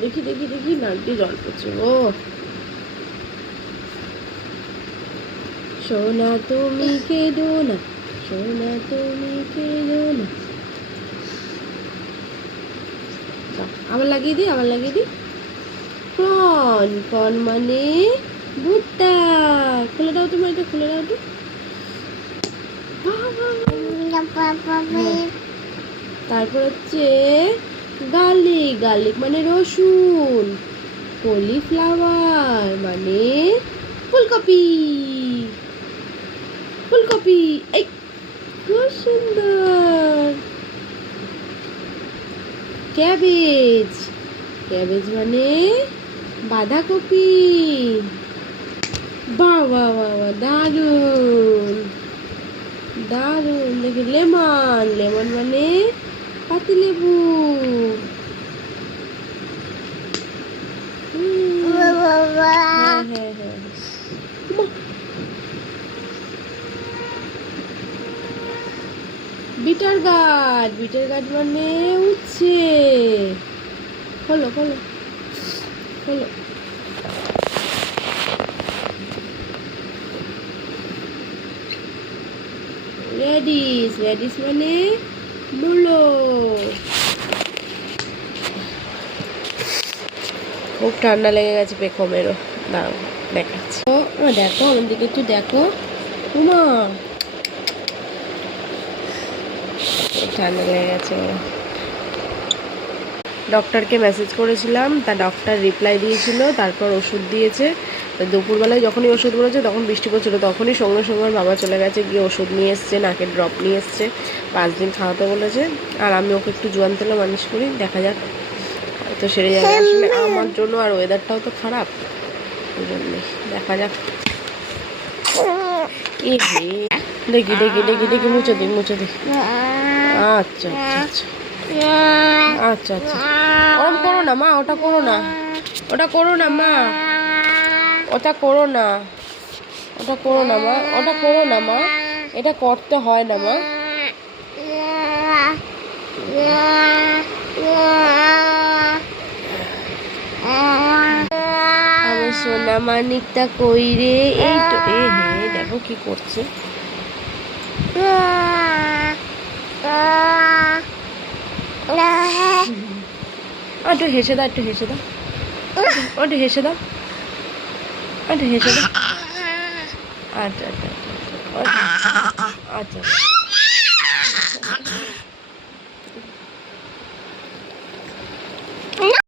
দেখি দেখি দেখি নাক দিয়ে জল পড়ছে। ও সোনা তুমি কেঁদো না, সোনা তুমি কেঁদো না। আবার লাগিয়ে দিই, আবার লাগিয়ে দিই। কর্ন, কর্ন মানে ভুট্টা। খুলে দাও তুমি, এটা খুলে দাও তো। তারপর হচ্ছে গার্লিক, গার্লিক মানে রসুন। কলিফ্লাওয়ার মানে ফুলকপি, ফুলকপি। এই খুব সুন্দর। ক্যাবেজ, ক্যাবেজ মানে বাঁধাকপি। বাহ বাহ বাহ বাহ, দারুন দারুন। দেখি লেমন, লেমন মানে পাতিলেবু। হ্যাঁ হ্যাঁ হ্যাঁ। বিটার গার্ড, বিটার গার্ড মানে উচ্ছে। খোলো খোলো খোলো। রেডিশ, রেডিশ মানে মূলো। খুব ঠান্ডা লেগে গেছে পেখমেরও, দাঁড়াও দেখাচ্ছি। ও দেখো আমার দিকে একটু দেখো। উমা ঠান্ডা লেগে গেছে। ডক্টরকে মেসেজ করেছিলাম, তা ডক্টর রিপ্লাই দিয়েছিল, তারপর ওষুধ দিয়েছে। দুপুরবেলায় যখনই ওষুধ বলেছে তখন বৃষ্টি পড়ছিল, তখনই সঙ্গে সঙ্গে আমার বাবা চলে গেছে, গিয়ে ওষুধ নিয়ে এসছে, নাকের ড্রপ নিয়ে এসছে। 5 দিন খাওয়াতে বলেছে। আর আমি ওকে একটু জোয়ান তেলে মালিশ করি, দেখা যাক তো সেরে যাবে। আসলে আমার জন্য আর ওয়েদারটাও তো খারাপ, ওই জন্যে দেখা যাক। দেখি দেখি দেখি দেখি, মুছে দিই মুছে দিই। আচ্ছা আচ্ছা আচ্ছা আচ্ছা আচ্ছা। ওরম করো না মা, ওটা করো না, ওটা করো না মা, ওটা করো না, ওটা করো না মা, ওটা করো না মা, এটা করতে হয় না মা। আমার সোনা মানিকটা কই রে? এই তো, এ হে দেখো কি করছে। একটু হেসে দাও, একটু হেসে দাও, একটু হেসে দাও, একটু হেসে দাও। আচ্ছা আচ্ছা আচ্ছা আচ্ছা।